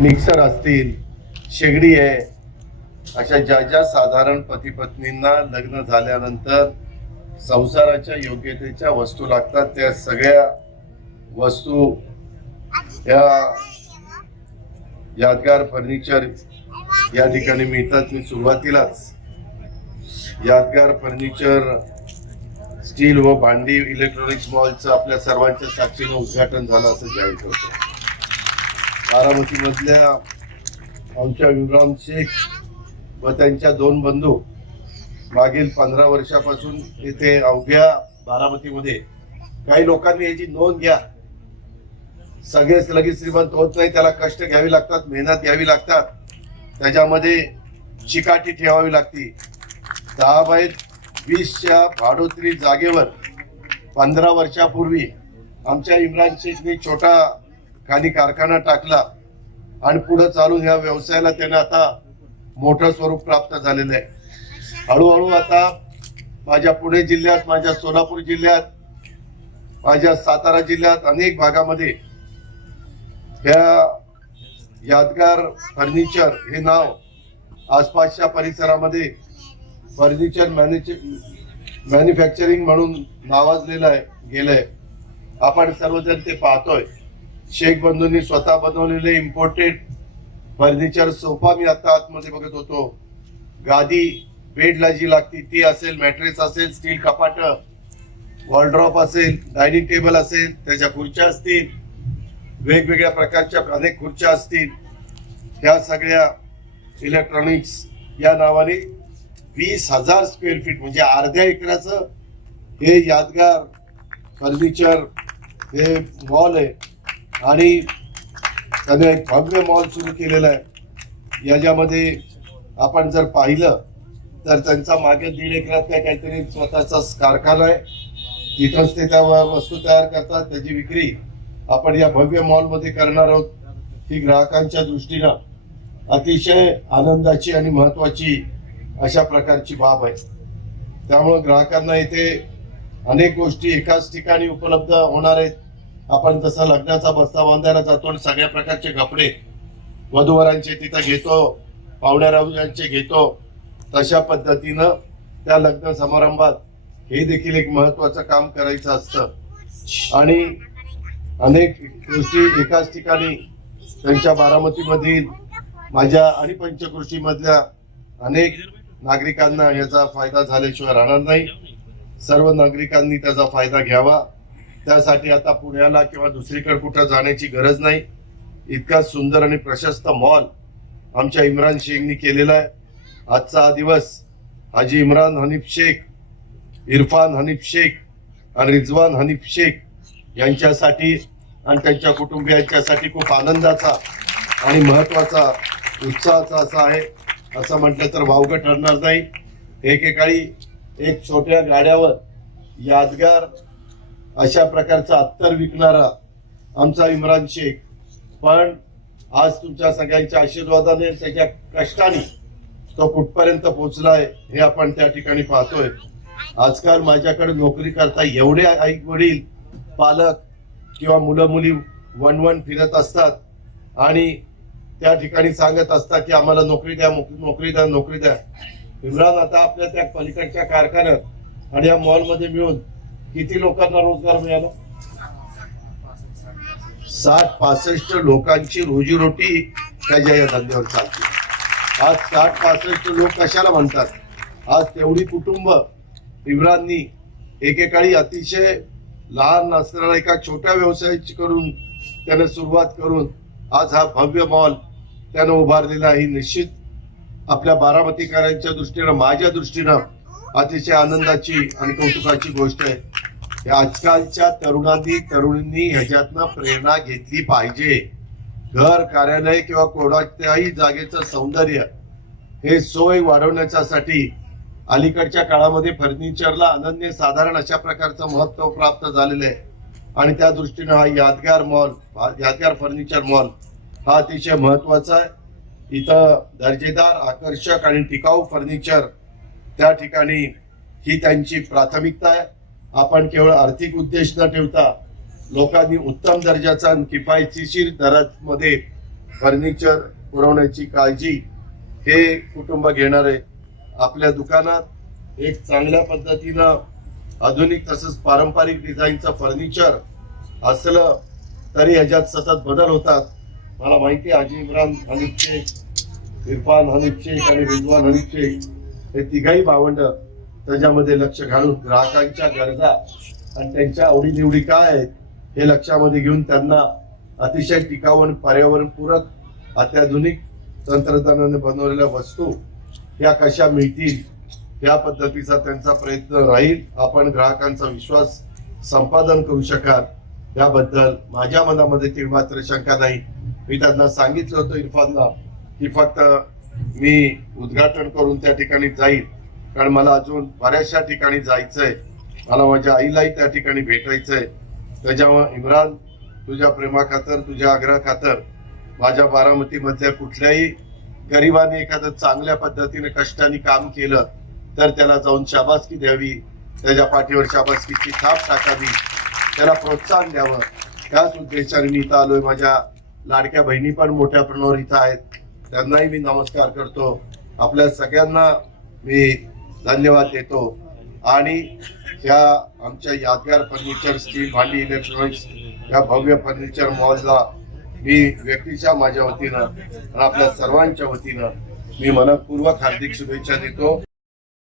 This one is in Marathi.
मिक्सर असतील, शेगडी आहे, अशा ज्या ज्या साधारण पती पत्नींना लग्न झाल्यानंतर संसाराच्या योग्यतेच्या वस्तू लागतात त्या सगळ्या वस्तू या यादगार फर्निचर या ठिकाणी मिळतात. मी सुरुवातीलाच यादगार फर्निचर स्टील व भांडी इलेक्ट्रॉनिक्स मॉलचं आपल्या सर्वांच्या साक्षीनं उद्घाटन झालं असं जाहीर करतो. बारामतीमधल्या आमच्या इम्रान शेख व त्यांच्या दोन बंधू मागील 15 वर्षापासून इथे अवघ्या बारामतीमध्ये, काही लोकांनी याची नोंद घ्या, सगळेच लगेच श्रीमंत होत नाही, त्याला कष्ट घ्यावी लागतात, मेहनत घ्यावी लागतात, त्याच्यामध्ये चिकाटी ठेवावी लागती. 10/20च्या भाडोत्री जागेवर 15 वर्षापूर्वी आमच्या इम्रान शेखनी छोटा खाली कारखाना टाकला आणि पुढे चालून या व्यवसायाला त्याने आता मोठं स्वरूप प्राप्त झालेलं आहे. हळूहळू आता माझ्या पुणे जिल्ह्यात, माझ्या सोलापूर जिल्ह्यात, माझ्या सातारा जिल्ह्यात अनेक भागामध्ये ह्या यादगार फर्निचर हे नाव आसपासच्या परिसरामध्ये फर्निचर मॅन्युफॅक्चरिंग म्हणून नावाजलेलं आहे गेलंय. आपण सर्वजण ते पाहतोय. शेख बंधूंनी स्वतः बनवलेले इम्पोर्टेड फर्निचर, सोफा मी आता आतमध्ये बघत होतो, गादी बेडला जी लागती ती असेल, मॅट्रेस असेल, स्टील कपाट, वॉलड्रॉप असेल, डायनिंग टेबल असेल, त्याच्या खुर्च्या असतील, वेगवेगळ्या प्रकारच्या अनेक खुर्च्या असतील, ह्या सगळ्या इलेक्ट्रॉनिक्स या नावाने 20,000 स्क्वेअर फीट म्हणजे अर्ध्या एकराचं हे यादगार फर्निचर हे मॉल आहे. आणि त्याने एक भव्य मॉल सुरू केलेला आहे. याच्यामध्ये आपण जर पाहिलं तर त्यांचा मागे 1.5 एकरात काहीतरी स्वतःचा कारखाना आहे, तिथंच ते त्या वस्तू तयार करतात, त्याची विक्री आपण या भव्य मॉलमध्ये करणार आहोत. ही ग्राहकांच्या दृष्टीनं अतिशय आनंदाची आणि महत्वाची अशा प्रकारची बाब आहे. त्यामुळे ग्राहकांना इथे अनेक गोष्टी एकाच ठिकाणी उपलब्ध होणार आहेत. आपण जसं लग्नाचा बस्ता बांधायला जातो आणि सगळ्या प्रकारचे कपडे वधूवरांचे तिथं घेतो, पाहुण्यारावयांचे घेतो, तशा पद्धतीनं त्या लग्न समारंभात हे देखील एक महत्वाचं काम करायचं असतं. आणि अनेक गोष्टी एकाच ठिकाणी त्यांच्या बारामतीमधील माझ्या आणि पंचकृषीमधल्या अनेक नागरिकांना याचा फायदा झाल्याशिवाय राहणार नाही. सर्व नागरिकांनी त्याचा फायदा घ्यावा. त्यासाठी आता पुण्याला किंवा दुसरीकडे कुठं जाण्याची गरज नाही. इतका सुंदर आणि प्रशस्त मॉल आमच्या इम्रान शेखनी केलेला आहे. आजचा हा दिवस हाजी इम्रान हनीफ शेख, इरफान हनीफ शेख आणि रिजवान हनीफ शेख यांच्यासाठी आणि त्यांच्या कुटुंबियांच्यासाठी खूप आनंदाचा आणि महत्वाचा, उत्साहाचा असा आहे. असं म्हटलं तर वावगं ठरणार नाही. एकेकाळी एक छोट्या गाड्यावर यादगार अशा प्रकारचा अत्तर विकणारा आमचा इम्रान शेख, पण आज तुमच्या सगळ्यांच्या आशीर्वादाने, त्याच्या कष्टाने तो कुठपर्यंत पोहोचलाय हे आपण त्या ठिकाणी पाहतोय. आजकाल माझ्याकडे नोकरी करता एवढे आई वडील, पालक किंवा मुलं मुली वन फिरत असतात आणि त्या ठिकाणी सांगत असतात की आम्हाला नोकरी द्या, नोकरी द्या, नोकरी द्या. इम्रान आता आपल्या त्या पलीकडच्या कारखान्यात आणि या मॉलमध्ये मिळून किती लोकांना रोजगार मिळाला? 60-65 लोकांची रोजीरोटी त्याच्या या धंद्यावर चालते. आज 60-65 लोक कशाला म्हणतात? आज तेवढी कुटुंब इम्राननी एकेकाळी अतिशय लहान असणारा एका छोट्या व्यवसायाची करून त्याने सुरुवात करून आज हा भव्य मॉल त्यानं उभारलेला आहे. निश्चित आपल्या बारामतीकरांच्या दृष्टीनं, माझ्या दृष्टीनं अतिशय आनंदाची आणि कौतुकाची गोष्ट आहे. आजकालच्या तरुणींनी ह्याच्यातनं प्रेरणा घेतली पाहिजे. घर, कार्यालय किंवा कोणत्याही जागेचं सौंदर्य हे सोय वाढवण्यासाठी अलीकडच्या काळामध्ये फर्निचरला अनन्यसाधारण अशा प्रकारचं महत्त्व प्राप्त झालेलं आहे. आणि त्या दृष्टीनं हा यादगार फर्निचर मॉल हा अतिशय महत्वाचा आहे. इथं दर्जेदार, आकर्षक आणि टिकाऊ फर्निचर त्या ठिकाणी ही त्यांची प्राथमिकता आहे. आपण केवळ आर्थिक उद्देश न ठेवता लोकांनी उत्तम दर्जाचा किफायतशीर दरामध्ये फर्निचर पुरवण्याची काळजी हे कुटुंब घेणार आहे. आपल्या दुकानात एक चांगल्या पद्धतीनं आधुनिक तसंच पारंपरिक डिझाईनचं फर्निचर असलं तरी ह्याच्यात सतत बदल होतात. मला माहिती आहे हाजी इम्रान हनीफ शेख, इरफान हनीफ शेख आणि रिजवान हनीफ शेख हे तिघाही भावंड त्याच्यामध्ये लक्ष घालून ग्राहकांच्या गरजा आणि त्यांच्या आवडीनिवडी काय आहेत हे लक्षामध्ये घेऊन त्यांना अतिशय टिकाऊ आणि पर्यावरणपूरक अत्याधुनिक तंत्रज्ञानाने बनवलेल्या वस्तू या कशा मिळतील या पद्धतीचा त्यांचा प्रयत्न राहील. आपण ग्राहकांचा विश्वास संपादन करू शकाल याबद्दल माझ्या मनामध्ये ती मात्र शंका नाही. मी त्यांना सांगितलं होतं इरफानला की फक्त मी उद्घाटन करून त्या ठिकाणी जाईल, कारण मला अजून बऱ्याचशा ठिकाणी जायचंय. मला माझ्या आईलाही त्या ठिकाणी भेटायचंय. त्याच्यामुळे इम्रान, तुझ्या प्रेमाखातर, तुझ्या आग्रहाखातर माझ्या बारामतीमधल्या कुठल्याही गरिबाने एखादं चांगल्या पद्धतीने कष्टाने काम केलं तर त्याला जाऊन शाबासकी द्यावी, त्याच्या पाठीवर शाबासकीची थाप टाकावी, त्याला प्रोत्साहन द्यावं. त्याच उद्देशाने मी इथं आलोय. माझ्या लाडक्या बहिणी पण मोठ्या प्रमाणावर इथं आहेत, त्यांनाही मी नमस्कार करतो. आपल्या सगळ्यांना मी धन्यवाद देतो. आणि या आमच्या यादगार फर्निचर, स्टील, भांडी, इलेक्ट्रॉनिक्स या भव्य फर्निचर मॉलला मी व्यक्तीच्या माझ्या वतीनं आणि आपल्या सर्वांच्या वतीनं मी मनपूर्वक हार्दिक शुभेच्छा देतो.